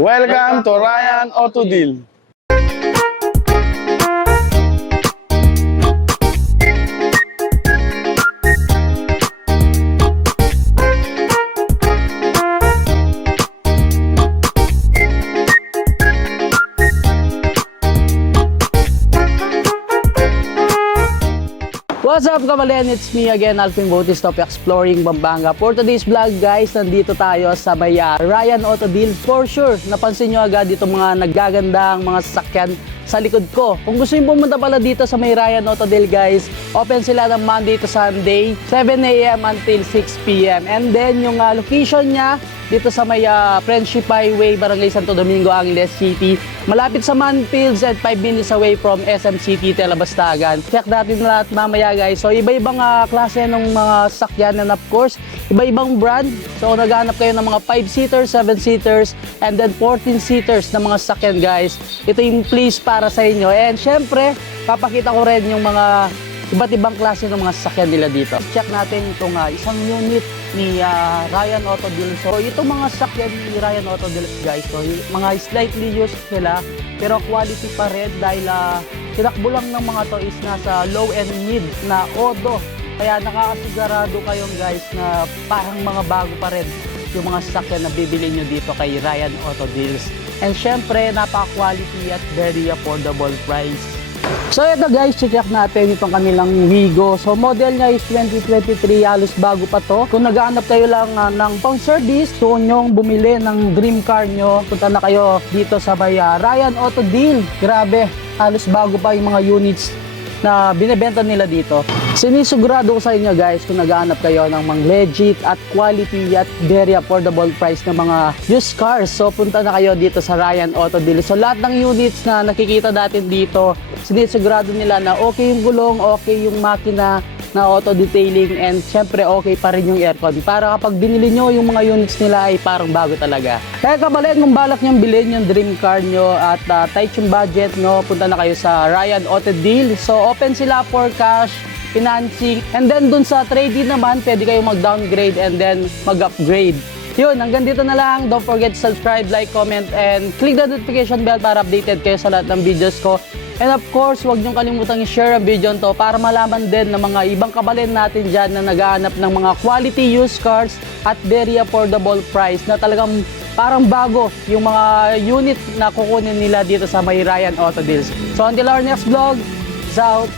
Welcome to Ryan Auto Deal. What's up, Kamalen? It's me again, Alvin Bautista of Exploring Pampanga. For today's vlog, guys, nandito tayo sa may Ryan Auto Deal. For sure, napansin nyo agad dito mga naggagandang mga sasakyan sa likod ko. Kung gusto nyo pumunta pala dito sa may Ryan Auto Deal, guys, open sila ng Monday to Sunday, 7 a.m. until 6 p.m. And then, yung location niya, dito sa may Friendship Highway, Barangay Santo Domingo, Angeles City. Malapit sa Manfields at 5 minutes away from SM City, Telebastagan. Check natin lahat mamaya, guys. So, iba-ibang klase ng mga sakyan and of course, iba-ibang brand. So, naghahanap kayo ng mga 5-seaters, 7-seaters, and then 14-seaters na mga sakyan, guys. Ito yung place para sa inyo. And syempre, papakita ko rin yung mga iba't ibang klase ng mga sasakyan nila dito. Check natin itong isang unit ni Ryan Auto Deal. So itong mga sasakyan ni Ryan Auto Deal, guys, so mga slightly used sila pero quality pa rin dahil tinakbo lang ng mga to is nasa low and mid na auto. Kaya nakakasigurado kayong, guys, na parang mga bago pa rin yung mga sasakyan na bibili nyo dito kay Ryan Auto Deals. And syempre, napaka-quality at very affordable price. So ito, guys, check natin itong kanilang Wigo. So model niya is 2023, halos bago pa to. Kung naghahanap kayo lang ng pang service, gusto nyong bumili ng dream car nyo, punta na kayo dito sa may Ryan Auto Deal. Grabe, halos bago pa yung mga units na binebenta nila dito. Sinisigurado ko sa inyo, guys, kung naghahanap kayo ng mga legit at quality at very affordable price ng mga used cars, so punta na kayo dito sa Ryan Auto Deal. So lahat ng units na nakikita natin dito, sinisigurado nila na okay yung gulong, okay yung makina na auto detailing, and syempre okay pa rin yung aircon para kapag binili nyo yung mga units nila ay parang bago talaga. Kaya kabalit, kung balak nyong bilhin yung dream car nyo at tight yung budget nyo, punta na kayo sa Ryan Auto Deal. So open sila for cash, financing, and then dun sa trade-in naman, pwede kayong mag-downgrade and then mag-upgrade. Yun, hanggang dito na lang. Don't forget to subscribe, like, comment, and click the notification bell para updated kayo sa lahat ng videos ko. And of course, huwag niyong kalimutang i-share ang video nito para malaman din ng mga ibang kabalin natin dyan na naghahanap ng mga quality used cars at very affordable price na talagang parang bago yung mga unit na kukunin nila dito sa may Ryan Auto Deals. So until our next vlog, peace out!